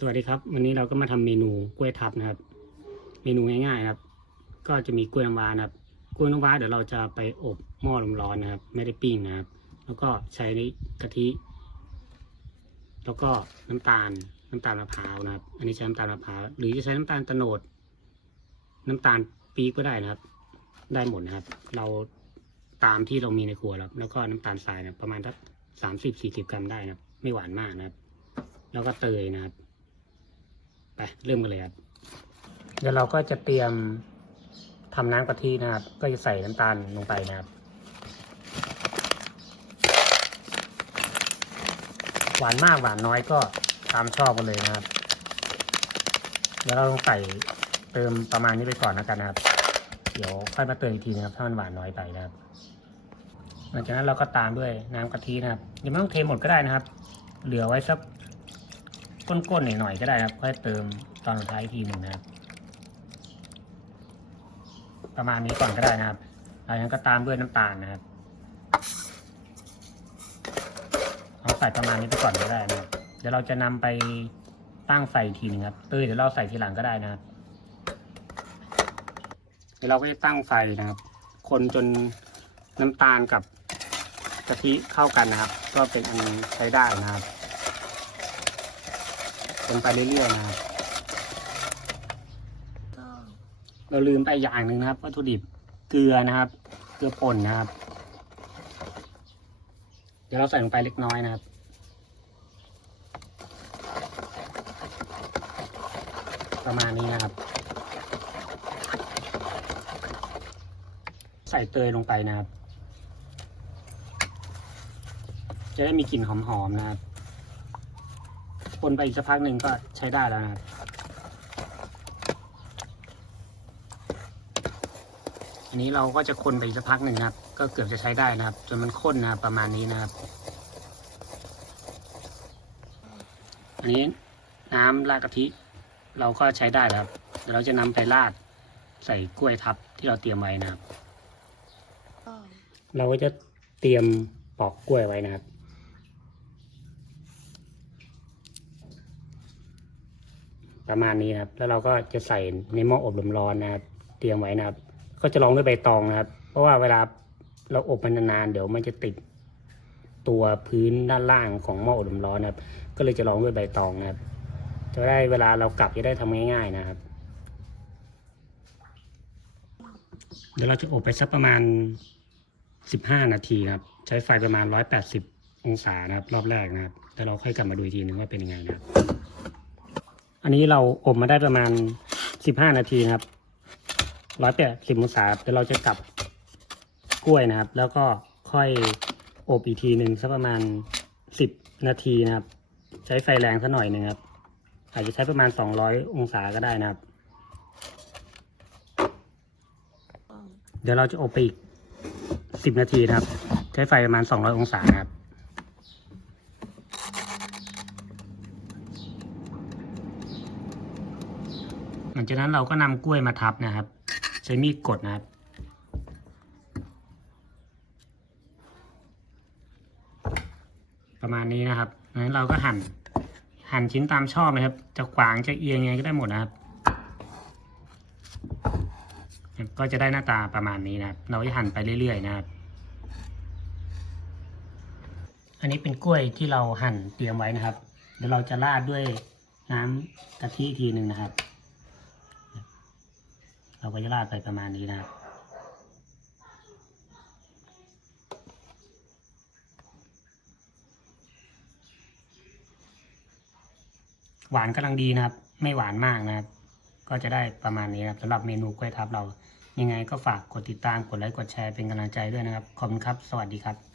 สวัสดีครับ วันนี้เราก็มาทำเมนูกล้วยทับนะครับ เมนูง่ายๆครับ ก็จะมีกล้วยน้ำว้านะครับ กล้วยน้ำว้าเดี๋ยวเราจะไปอบหม้อลมร้อนนะครับ ไม่ได้ปิ้งนะครับ แล้วก็ใช้กะทิ แล้วก็น้ำตาลน้ำตาลมะพร้าวนะครับ อันนี้ใช้น้ำตาลมะพร้าวหรือจะใช้น้ำตาลโตโนด น้ำตาลปี๊บก็ได้นะครับ ได้หมดนะครับ เราตามที่เรามีในครัวครับ แล้วก็น้ำตาลทรายนะประมาณสักสามสิบสี่สิบกรัมได้นะครับ ไม่หวานมากนะครับ แล้วก็เตยนะครับ ไปเริ่มกันเลยครับ เดี๋ยวเราก็จะเตรียมทำน้ำกะทินะครับ ก็จะใส่น้ำตาลลงไปนะครับ หวานมากหวานน้อยก็ตามชอบกันเลยนะครับ เดี๋ยวเราลงใส่เติมประมาณนี้ไปก่อนแล้วกันนะครับ เดี๋ยวค่อยมาเติมอีกทีนะครับถ้ามันหวานน้อยไปนะครับ หลังจากนั้นเราก็ตามด้วยน้ำกะทินะครับยังไม่ต้องเทหมดก็ได้นะครับ เหลือไว้สัก ก้นๆหน่อยๆก็ได้นะครับ ค่อยเติมตอนท้ายทีหนึ่งนะครับ ประมาณนี้ก่อนก็ได้นะครับหลังจากนั้นก็ตามด้วยน้ำตาลนะครับเอาใส่ประมาณนี้ไปก่อนก็ได้นะครับ เดี๋ยวเราจะนำไปตั้งใส่ทีหนึงครับเตยเดี๋ยวเราใส่ทีหลังก็ได้นะครับ เดี๋ยวเราก็จะตั้งไฟนะครับ คนจนน้ำตาลกับกะทิเข้ากันนะครับ ก็เป็นอันใช้ได้นะครับ คนไปเรื่อยๆนะครับเราลืมไปอย่างหนึ่งนะครับวัตถุดิบเกลือนะครับ เกลือป่นนะครับ เดี๋ยวเราใส่ลงไปเล็กน้อยนะครับประมาณนี้นะครับ ใส่เตยลงไปนะครับ จะได้มีกลิ่นหอมๆนะครับ คนไปอีกสักพักหนึ่งก็ใช้ได้แล้วนะครับอันนี้เราก็จะคนไปอีกสักพักหนึ่งนะครับ ก็เกือบจะใช้ได้นะครับ จนมันข้นนะครับประมาณนี้นะครับ อันนี้น้ำราดกะทิเราก็ใช้ได้แล้วครับเดี๋ยวเราจะนำไปราดใส่กล้วยทับที่เราเตรียมไว้นะครับ เราก็จะเตรียมปอกกล้วยไว้นะครับ ประมาณนี้นะครับ แล้วเราก็จะใส่ในหม้ออบลมร้อนนะครับ เตรียมไว้นะครับ ก็จะรองด้วยใบตองนะครับ เพราะว่าเวลาเราอบมันนานๆเดี๋ยวมันจะติดตัวพื้นด้านล่างของหม้ออบลมร้อนนะครับ ก็เลยจะรองด้วยใบตองนะครับ จะได้เวลาเรากลับจะได้ทำง่าย ๆนะครับ เดี๋ยวเราจะอบไปสักประมาณ 15 นาทีครับ ใช้ไฟประมาณ 180 องศานะครับ รอบแรกนะครับแล้วเราค่อยกลับมาดูอีกทีนึงว่าเป็นยังไงนะครับ อันนี้เราอบมาได้ประมาณ15นาทีนะครับ180องศาเดี๋ยวเราจะกลับกล้วยนะครับ แล้วก็ค่อยอบอีกทีหนึ่งสักประมาณ10นาทีนะครับ ใช้ไฟแรงสักหน่อยหนึ่งครับ อาจจะใช้ประมาณ200อยองศาก็ได้นะครับ เดี๋ยวเราจะอบไปอีก10นาทีนะครับ ใช้ไฟประมาณ200องศานะครับ ลังจากนั้นเราก็นำกล้วยมาทับนะครับ ใช้มีดกดนะครับ ประมาณนี้นะครับนั้นเราก็หั่นหั่นชิ้นตามชอบนะครับ จะขวางจะเอียงยังไงก็ได้หมดนะครับ ก็จะได้หน้าตาประมาณนี้นะครับ เราจะหั่นไปเรื่อยๆนะครับ อันนี้เป็นกล้วยที่เราหั่นเตรียมไว้นะครับ เดี๋ยวเราจะราดด้วยน้ำกะทิทีหนึ่งนะครับ เราก็จะราดไปประมาณนี้นะครับหวานกำลังดีนะครับ ไม่หวานมากนะครับ ก็จะได้ประมาณนี้ครับสำหรับเมนูกล้วยทับเรายังไงก็ฝากกดติดตามกดไลค์กดแชร์เป็นกำลังใจด้วยนะครับขอบคุณครับ สวัสดีครับ